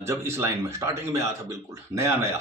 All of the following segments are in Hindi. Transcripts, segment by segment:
जब इस लाइन में स्टार्टिंग में आया था, बिल्कुल नया नया,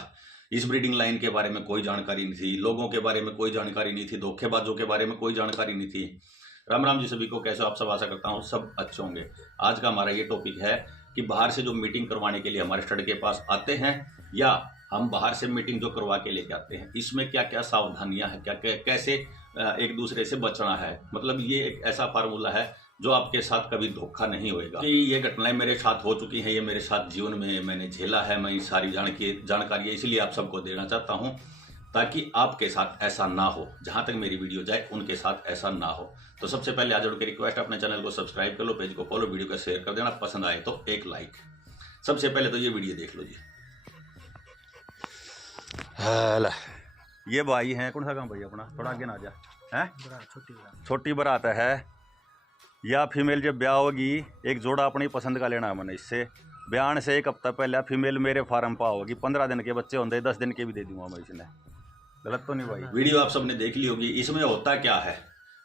इस ब्रीडिंग लाइन के बारे में कोई जानकारी नहीं थी, लोगों के बारे में कोई जानकारी नहीं थी, धोखेबाजों के बारे में कोई जानकारी नहीं थी। राम राम जी सभी को, कैसे आप सब? आशा करता हूँ सब अच्छे होंगे। आज का हमारा ये टॉपिक है कि बाहर से जो मीटिंग करवाने के लिए हमारे स्टड के पास आते हैं या हम बाहर से मीटिंग जो करवा के लेके आते हैं, इसमें क्या क्या सावधानियां हैं, क्या कैसे एक दूसरे से बचना है। मतलब ये एक ऐसा फार्मूला है जो आपके साथ कभी धोखा नहीं होएगा। कि ये घटनाएं मेरे साथ हो चुकी हैं, ये मेरे साथ जीवन में मैंने झेला है। मैं सारी जानकारी इसलिए आप सबको देना चाहता हूं ताकि आपके साथ ऐसा ना हो, जहां तक मेरी वीडियो जाए उनके साथ ऐसा ना हो। तो सबसे पहले आज के रिक्वेस्ट, अपने चैनल को सब्सक्राइब कर लो, पेज को फॉलो, वीडियो को शेयर कर देना, पसंद आए तो एक लाइक। सबसे पहले तो ये वीडियो देख लो जी। ये भाई हैं, कौन सा काम भाई अपना, थोड़ा आगे ना जा है, छोटी बारात है या फीमेल जब ब्याह होगी, एक जोड़ा अपनी पसंद का लेना है मैंने। इससे ब्याह से एक हफ्ता पहले फीमेल मेरे फार्म पर होगी। 15 दिन के बच्चे होंगे, 10 दिन के भी दे दूंगा मैं। इसने गलत तो नहीं भाई? वीडियो आप सबने देख ली होगी। इसमें होता क्या है,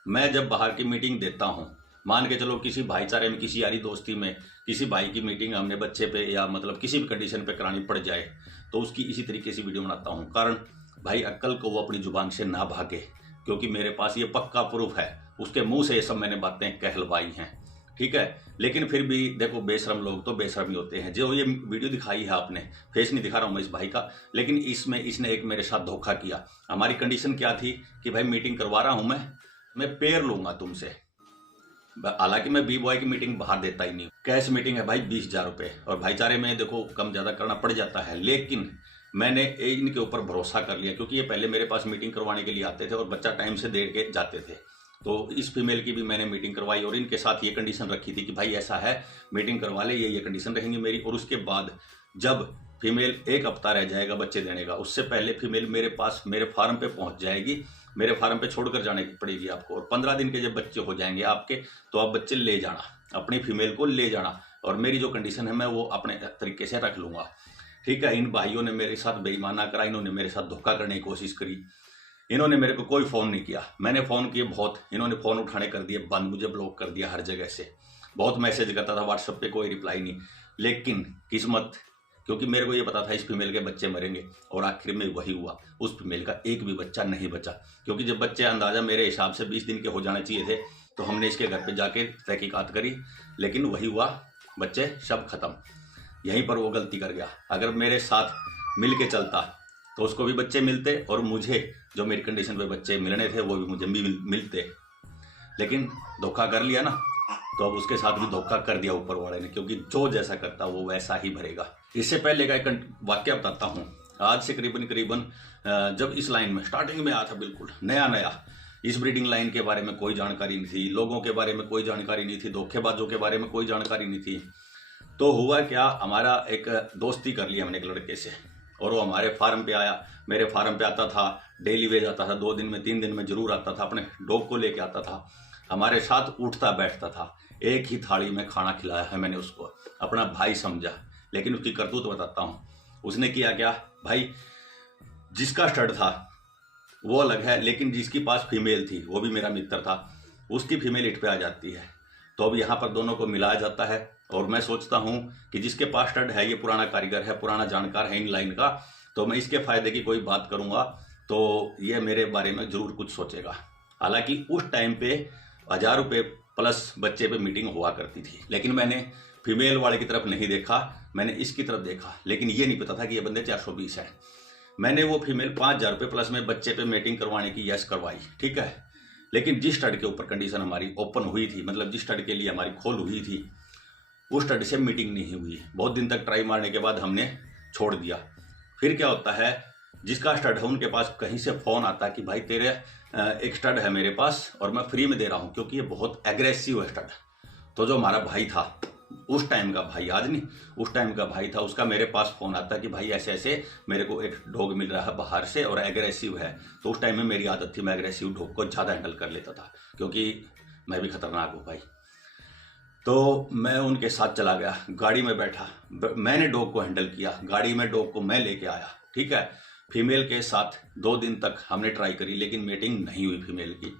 मैं जब बाहर की मीटिंग देता हूँ, मान के चलो किसी भाईचारे में, किसी यारी दोस्ती में, किसी भाई की मीटिंग हमने बच्चे पे या मतलब किसी भी कंडीशन पे करानी पड़ जाए, तो उसकी इसी तरीके से वीडियो बनाता हूँ। कारण भाई अक्ल को वो अपनी जुबान से ना भागे, क्योंकि मेरे पास ये पक्का प्रूफ है, उसके मुंह से ये सब मैंने बातें कहलवाई हैं। ठीक है, लेकिन फिर भी देखो, बेशरम लोग तो बेशरम ही होते हैं। जो ये वीडियो दिखाई है आपने, फेस नहीं दिखा रहा हूँ मैं इस भाई का, लेकिन इसमें इसने एक मेरे साथ धोखा किया। हमारी कंडीशन क्या थी कि भाई मीटिंग करवा रहा हूँ मैं पेड़ लूंगा तुमसे। हालांकि मैं बी बॉय की मीटिंग बाहर देता ही नहीं, कैश मीटिंग है भाई 20,000 रुपये, और भाईचारे में देखो कम ज़्यादा करना पड़ जाता है। लेकिन मैंने इनके ऊपर भरोसा कर लिया, क्योंकि ये पहले मेरे पास मीटिंग करवाने के लिए आते थे और बच्चा टाइम से दे के जाते थे। तो इस फीमेल की भी मैंने मीटिंग करवाई और इनके साथ ये कंडीशन रखी थी कि भाई ऐसा है, मीटिंग करवा ले, ये कंडीशन रहेंगी मेरी। और उसके बाद जब फीमेल एक हफ्ता रह जाएगा बच्चे देने का, उससे पहले फीमेल मेरे पास मेरे फार्म पे पहुंच जाएगी। मेरे फार्म पे छोड़कर जाने पड़ेगी आपको, और 15 दिन के जब बच्चे हो जाएंगे आपके, तो आप बच्चे ले जाना, अपनी फीमेल को ले जाना, और मेरी जो कंडीशन है मैं वो अपने तरीके से रख लूँगा। ठीक है, इन भाइयों ने मेरे साथ बेईमाना करा, इन्होंने मेरे साथ धोखा करने की कोशिश करी। इन्होंने मेरे को कोई फ़ोन नहीं किया, मैंने फ़ोन किए बहुत, इन्होंने फ़ोन उठाने कर दिए बंद, मुझे ब्लॉक कर दिया हर जगह से। बहुत मैसेज करता था व्हाट्सएप पे, कोई रिप्लाई नहीं। लेकिन किस्मत, क्योंकि मेरे को ये पता था इस फीमेल के बच्चे मरेंगे, और आखिर में वही हुआ, उस फीमेल का एक भी बच्चा नहीं बचा। क्योंकि जब बच्चे अंदाज़ा मेरे हिसाब से 20 दिन के हो जाने चाहिए थे, तो हमने इसके घर पे जाके तहकीकात करी, लेकिन वही हुआ, बच्चे सब खत्म। यहीं पर वो गलती कर गया। अगर मेरे साथ मिल के चलता तो उसको भी बच्चे मिलते, और मुझे जो मेरी कंडीशन पे बच्चे मिलने थे वो भी मुझे मिलते। लेकिन धोखा कर लिया ना, तो अब उसके साथ भी धोखा कर दिया ऊपर वाले ने, क्योंकि जो जैसा करता वो वैसा ही भरेगा। इससे पहले का एक वाक्य बताता हूँ। आज से करीबन जब इस लाइन में स्टार्टिंग में आया था, बिल्कुल नया नया, इस ब्रीडिंग लाइन के बारे में कोई जानकारी नहीं थी, लोगों के बारे में कोई जानकारी नहीं थी, धोखेबाजों के बारे में कोई जानकारी नहीं थी। तो हुआ क्या, हमारा एक दोस्ती कर लिया हमने एक लड़के से, और वो हमारे फार्म पे आया। मेरे फार्म पे आता था, डेली वेज आता था, 2 दिन में 3 दिन में जरूर आता था, अपने डॉग को लेके आता था, हमारे साथ उठता बैठता था। एक ही थाली में खाना खिलाया है मैंने उसको, अपना भाई समझा। लेकिन उसकी करतूत बताता हूँ, उसने किया क्या भाई, जिसका स्टड था वो अलग है, लेकिन जिसकी पास फीमेल थी वो भी मेरा मित्र था, उसकी फीमेल इट पे आ जाती है। तो अब यहाँ पर दोनों को मिलाया जाता है, और मैं सोचता हूँ कि जिसके पास स्टड है, ये पुराना कारीगर है, पुराना जानकार है इन लाइन का, तो मैं इसके फायदे की कोई बात करूँगा तो ये मेरे बारे में जरूर कुछ सोचेगा। हालांकि उस टाइम पे 1000 रुपये प्लस बच्चे पे मीटिंग हुआ करती थी, लेकिन मैंने फीमेल वाले की तरफ नहीं देखा, मैंने इसकी तरफ देखा। लेकिन ये नहीं पता था कि ये बंदे 420 है। मैंने वो फीमेल 5000 रुपये प्लस में बच्चे पे मीटिंग करवाने की यस करवाई, ठीक है। लेकिन जिस स्टड के ऊपर कंडीशन हमारी ओपन हुई थी, मतलब जिस स्टड के लिए हमारी खोल हुई थी, उस स्टड से मीटिंग नहीं हुई। बहुत दिन तक ट्राई मारने के बाद हमने छोड़ दिया। फिर क्या होता है, जिसका स्टड है उनके पास कहीं से फ़ोन आता है कि भाई तेरे एक स्टड है मेरे पास और मैं फ्री में दे रहा हूँ, क्योंकि ये बहुत एग्रेसिव है स्टड। तो जो हमारा भाई था उस टाइम का, भाई आज नहीं, उस टाइम का भाई था, उसका मेरे पास फ़ोन आता है कि भाई ऐसे ऐसे मेरे को एक डॉग मिल रहा है बाहर से और एग्रेसिव है। तो उस टाइम में मेरी आदत थी, मैं एग्रेसिव डॉग को ज़्यादा हैंडल कर लेता था, क्योंकि मैं भी खतरनाक हूँ भाई। तो मैं उनके साथ चला गया, गाड़ी में बैठा, मैंने डॉग को हैंडल किया, गाड़ी में डॉग को मैं लेके आया, ठीक है। फीमेल के साथ 2 दिन तक हमने ट्राई करी, लेकिन मीटिंग नहीं हुई फीमेल की।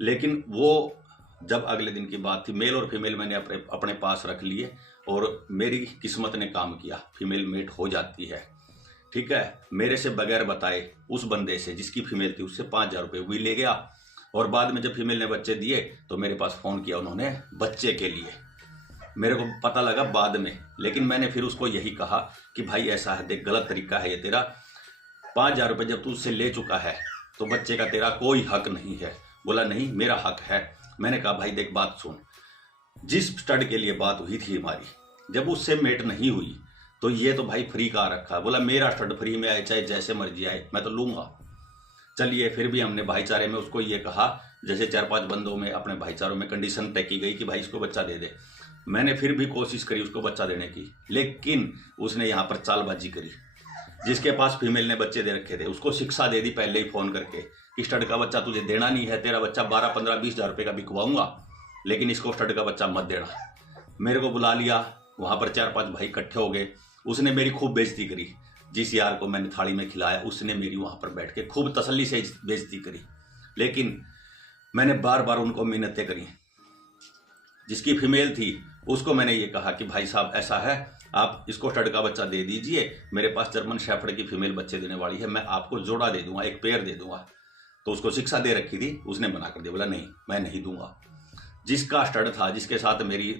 लेकिन वो जब अगले दिन की बात थी, मेल और फीमेल मैंने अपने पास रख लिए, और मेरी किस्मत ने काम किया, फीमेल मेट हो जाती है। ठीक है, मेरे से बगैर बताए उस बंदे से जिसकी फीमेल थी उससे 5,000 रुपये भी ले गया। और बाद में जब फीमेल ने बच्चे दिए तो मेरे पास फ़ोन किया उन्होंने बच्चे के लिए। मेरे को पता लगा बाद में, लेकिन मैंने फिर उसको यही कहा कि भाई ऐसा है, देख गलत तरीका है ये तेरा। 5,000 रुपये जब तू उससे ले चुका है तो बच्चे का तेरा कोई हक नहीं है। बोला नहीं मेरा हक है। मैंने कहा भाई देख बात सुन, जिस स्टड के लिए बात हुई थी हमारी, जब उससे मेट नहीं हुई तो ये तो भाई फ्री का रखा। बोला मेरा स्टड फ्री में आए चाहे जैसे मर्जी आए मैं तो लूँगा। चलिए फिर भी हमने भाईचारे में उसको ये कहा, जैसे 4-5 बंदों में अपने भाईचारों में कंडीशन तय की गई कि भाई इसको बच्चा दे दे। मैंने फिर भी कोशिश करी उसको बच्चा देने की, लेकिन उसने यहाँ पर चालबाजी करी। जिसके पास फीमेल ने बच्चे दे रखे थे उसको शिक्षा दे दी पहले ही फ़ोन करके कि स्टड का बच्चा तुझे देना नहीं है, तेरा बच्चा 12, 15, 20,000 रुपये का बिकवाऊंगा, लेकिन इसको स्टड का बच्चा मत देना। मेरे को बुला लिया, वहाँ पर 4-5 भाई इकट्ठे हो गए। उसने मेरी खूब बेइज्जती करी। जिस यार को मैंने थाली में खिलाया उसने मेरी वहाँ पर बैठ के खूब तसल्ली से बेइज्जती करी, लेकिन मैंने बार बार उनको मिन्नतें करी। जिसकी फीमेल थी उसको मैंने ये कहा कि भाई साहब ऐसा है, आप इसको स्टड का बच्चा दे दीजिए, मेरे पास जर्मन शेफर्ड की फीमेल बच्चे देने वाली है, मैं आपको जोड़ा दे दूंगा, एक पेयर दे दूंगा। तो उसको शिक्षा दे रखी थी, उसने मना कर दिया, बोला नहीं मैं नहीं दूंगा। जिसका स्टड था, जिसके साथ मेरी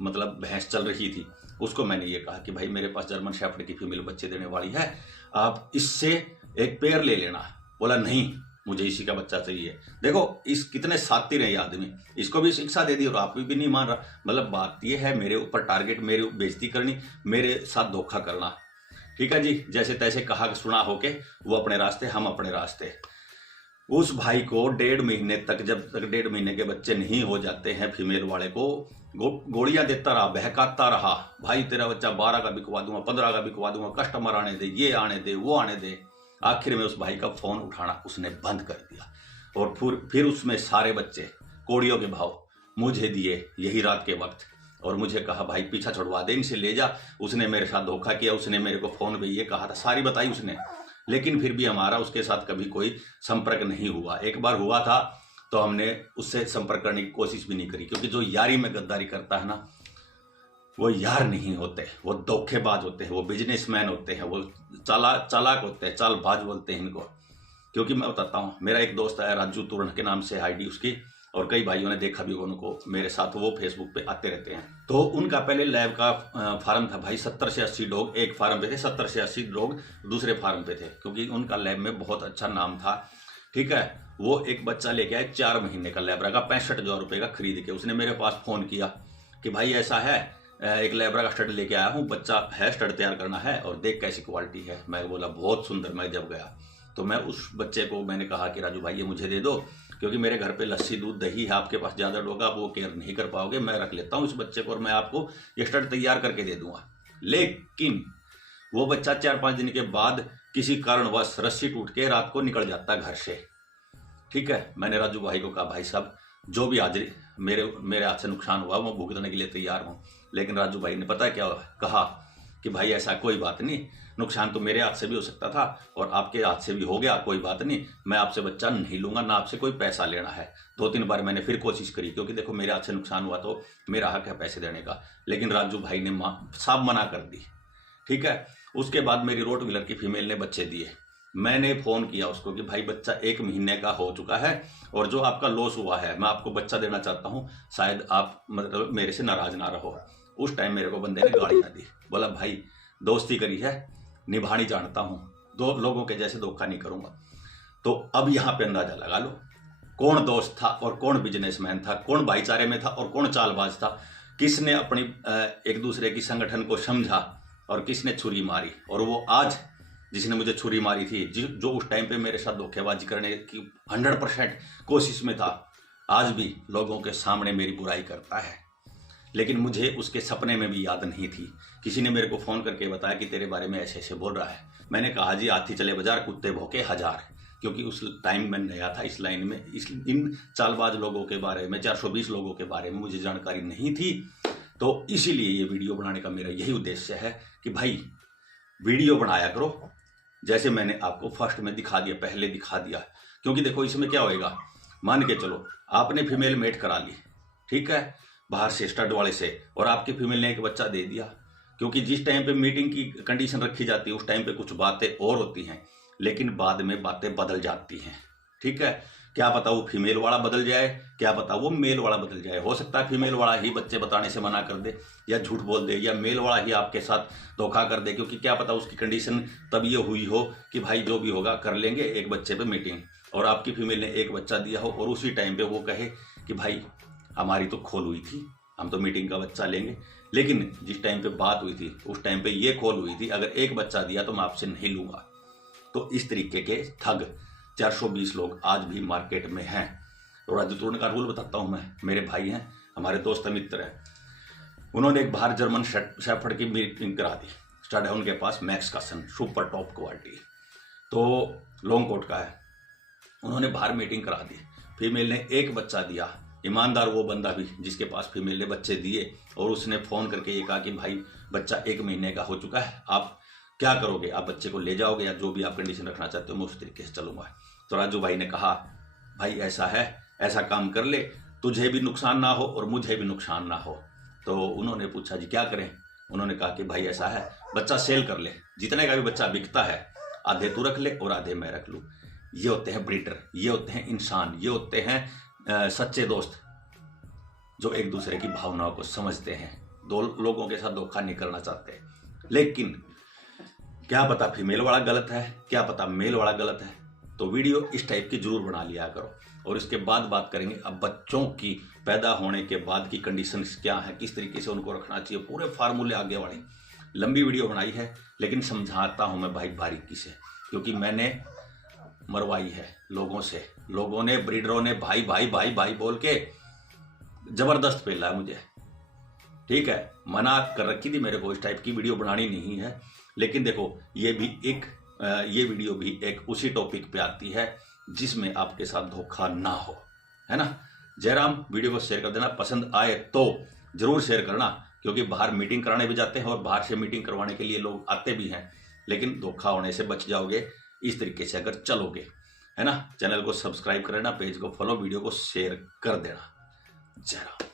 मतलब भैंस चल रही थी, उसको मैंने ये कहा कि भाई मेरे पास जर्मन शेफर्ड की फीमेल बच्चे देने वाली है, आप इससे एक पेयर ले लेना। बोला नहीं मुझे इसी का बच्चा चाहिए। देखो इस कितने सातिर है ये आदमी, इसको भी शिक्षा दे दी और आप भी नहीं मान रहा। मतलब बात ये है मेरे ऊपर टारगेट, मेरी बेइज्जती करनी, मेरे साथ धोखा करना। ठीक है जी, जैसे तैसे कहा सुना होके वो अपने रास्ते हम अपने रास्ते। उस भाई को 1.5 महीने तक, जब तक 1.5 महीने के बच्चे नहीं हो जाते हैं फीमेल वाले को गोलियां देता रहा, बहकाता रहा, भाई तेरा बच्चा 12 का बिकवा दूंगा, 15 का बिकवा दूंगा, कस्टमर आने दे, ये आने दे, वो आने दे। आखिर में उस भाई का फोन उठाना उसने बंद कर दिया और फिर उसमें सारे बच्चे कोड़ियों के भाव मुझे दिए यही रात के वक्त, और मुझे कहा भाई पीछा छुड़वा दे, इनसे ले जा। उसने मेरे साथ धोखा किया, उसने मेरे को फोन पे ये कहा था, सारी बताई उसने, लेकिन फिर भी हमारा उसके साथ कभी कोई संपर्क नहीं हुआ। एक बार हुआ था तो हमने उससे संपर्क करने की कोशिश भी नहीं करी, क्योंकि जो यारी में गद्दारी करता है ना, वो यार नहीं होते, वो धोखेबाज होते हैं, वो बिजनेसमैन होते हैं, वो चालाक होते हैं, चालबाज बोलते हैं इनको। क्योंकि मैं बताता हूँ, मेरा एक दोस्त है राजू तुरण के नाम से आईडी उसकी, और कई भाइयों ने देखा भी उनको मेरे साथ, वो फेसबुक पे आते रहते हैं। तो उनका पहले लैब का फार्म था भाई, 70 से 80 लोग एक फार्म पे थे, 70 से 80 लोग दूसरे फार्म पे थे, क्योंकि उनका लैब में बहुत अच्छा नाम था। ठीक है, वो एक बच्चा लेके आए 4 महीने का लैब्रा का 65,000 रुपये का खरीद के। उसने मेरे पास फ़ोन किया कि भाई ऐसा है, एक लैब्रा का स्टड लेके आया हूँ, बच्चा है, स्टड तैयार करना है और देख कैसी क्वालिटी है। मैं बोला बहुत सुंदर। मैं जब गया तो मैं उस बच्चे को मैंने कहा कि राजू भाई ये मुझे दे दो, क्योंकि मेरे घर पे लस्सी दूध दही है, आपके पास ज़्यादा लोग आप वो केयर नहीं कर पाओगे, मैं रख लेता हूँ इस बच्चे को और मैं आपको ये स्टड तैयार करके दे दूंगा। लेकिन वो बच्चा 4-5 दिन के बाद किसी कारणवश रस्सी टूट के रात को निकल जाता घर से। ठीक है, मैंने राजू भाई को कहा भाई साहब जो भी आज मेरे हाथ से नुकसान हुआ मैं भुगतने के लिए तैयार हूँ। लेकिन राजू भाई ने पता क्या कहा कि भाई ऐसा कोई बात नहीं, नुकसान तो मेरे हाथ से भी हो सकता था और आपके हाथ से भी हो गया, कोई बात नहीं, मैं आपसे बच्चा नहीं लूंगा, ना आपसे कोई पैसा लेना है। 2-3 बार मैंने फिर कोशिश करी, क्योंकि देखो मेरे हाथ से नुकसान हुआ तो मेरा हक है पैसे देने का, लेकिन राजू भाई ने साफ मना कर दी। ठीक है, उसके बाद मेरी रोट व्हीलर की फीमेल ने बच्चे दिए। मैंने फ़ोन किया उसको कि भाई बच्चा 1 महीने का हो चुका है और जो आपका लॉस हुआ है मैं आपको बच्चा देना चाहता हूँ, शायद आप मतलब मेरे से नाराज़ ना रहो। उस टाइम मेरे को बंदे ने गालियाँ दी, बोला भाई दोस्ती करी है, निभानी जानता हूँ, 2 लोगों के जैसे धोखा नहीं करूँगा। तो अब यहाँ पे अंदाज़ा लगा लो कौन दोस्त था और कौन बिजनेसमैन था, कौन भाईचारे में था और कौन चालबाज था, किसने अपनी एक दूसरे की संगठन को समझा और किसने छुरी मारी। और वो आज जिसने मुझे छुरी मारी थी, जो उस टाइम पे मेरे साथ धोखेबाजी करने की 100% कोशिश में था, आज भी लोगों के सामने मेरी बुराई करता है। लेकिन मुझे उसके सपने में भी याद नहीं थी। किसी ने मेरे को फ़ोन करके बताया कि तेरे बारे में ऐसे ऐसे बोल रहा है। मैंने कहा जी हाथी चले बाजार कुत्ते भौंके हजार, क्योंकि उस टाइम मैं नया था इस लाइन में, इन चालबाज लोगों के बारे में, 420 लोगों के बारे में मुझे जानकारी नहीं थी। तो इसीलिए ये वीडियो बनाने का मेरा यही उद्देश्य है कि भाई वीडियो बनाया करो, जैसे मैंने आपको फर्स्ट में दिखा दिया, पहले दिखा दिया। क्योंकि देखो इसमें क्या होएगा, मान के चलो आपने फीमेल मेट करा ली, ठीक है, बाहर से स्टड वाले से, और आपकी फीमेल ने एक बच्चा दे दिया। क्योंकि जिस टाइम पे मीटिंग की कंडीशन रखी जाती है उस टाइम पे कुछ बातें और होती हैं, लेकिन बाद में बातें बदल जाती हैं। ठीक है, क्या पता वो फीमेल वाला बदल जाए, क्या पता वो मेल वाला बदल जाए। हो सकता है फीमेल वाला ही बच्चे बताने से मना कर दे या झूठ बोल दे, या मेल वाला ही आपके साथ धोखा कर दे। क्योंकि क्या पता उसकी कंडीशन तब ये हुई हो कि भाई जो भी होगा कर लेंगे एक बच्चे पे मीटिंग, और आपकी फीमेल ने एक बच्चा दिया हो और उसी टाइम पे वो कहे कि भाई हमारी तो खोल हुई थी, हम तो मीटिंग का बच्चा लेंगे, लेकिन जिस टाइम पे बात हुई थी उस टाइम पे ये खोल हुई थी, अगर एक बच्चा दिया तो मैं आपसे नहीं लूँगा। तो इस तरीके के ठग 420 लोग आज भी मार्केट में हैं। तो राजतूर्ण का रूल बताता हूँ मैं, मेरे भाई हैं, हमारे दोस्त मित्र हैं, उन्होंने एक बाहर जर्मन शेफर्ड की मीटिंग करा दी। स्टड है उनके पास मैक्स का सन, सुपर टॉप क्वालिटी, तो लॉन्ग कोट का है। उन्होंने बाहर मीटिंग करा दी, फीमेल ने एक बच्चा दिया। ईमानदार वो बंदा भी जिसके पास फीमेल ने बच्चे दिए, और उसने फ़ोन करके ये कहा कि भाई बच्चा 1 महीने का हो चुका है, आप क्या करोगे, आप बच्चे को ले जाओगे या जो भी आप कंडीशन रखना चाहते हो मैं उस तरीके से चलूँगा। तो राजू भाई ने कहा भाई ऐसा है, ऐसा काम कर ले, तुझे भी नुकसान ना हो और मुझे भी नुकसान ना हो। तो उन्होंने पूछा जी क्या करें। उन्होंने कहा कि भाई ऐसा है, बच्चा सेल कर ले, जितने का भी बच्चा बिकता है आधे तू रख ले और आधे मैं रख लूँ। ये होते हैं ब्रीडर, ये होते हैं इंसान, ये होते हैं सच्चे दोस्त जो एक दूसरे की भावनाओं को समझते हैं, दो लोगों के साथ धोखा नहीं करना चाहते। लेकिन क्या पता फीमेल वाला गलत है, क्या पता मेल वाला गलत है। तो वीडियो इस टाइप की जरूर बना लिया करो। और इसके बाद बात करेंगे अब बच्चों की पैदा होने के बाद की कंडीशंस क्या है, किस तरीके से उनको रखना चाहिए, पूरे फार्मूले आगे वाले। लंबी वीडियो बनाई है लेकिन समझाता हूँ मैं भाई बारीकी से, क्योंकि मैंने मरवाई है लोगों से। लोगों ने, ब्रीडरों ने भाई भाई भाई भाई बोल के जबरदस्त पेला है मुझे। ठीक है, मना कर रखी थी मेरे को इस टाइप की वीडियो बनानी नहीं है, लेकिन देखो ये वीडियो भी एक उसी टॉपिक पे आती है जिसमें आपके साथ धोखा ना हो, है ना। जयराम, वीडियो को शेयर कर देना, पसंद आए तो जरूर शेयर करना, क्योंकि बाहर मीटिंग कराने भी जाते हैं और बाहर से मीटिंग करवाने के लिए लोग आते भी हैं, लेकिन धोखा होने से बच जाओगे इस तरीके से अगर चलोगे, है ना। चैनल को सब्सक्राइब कर लेना, पेज को फॉलो, वीडियो को शेयर कर देना। जयराम।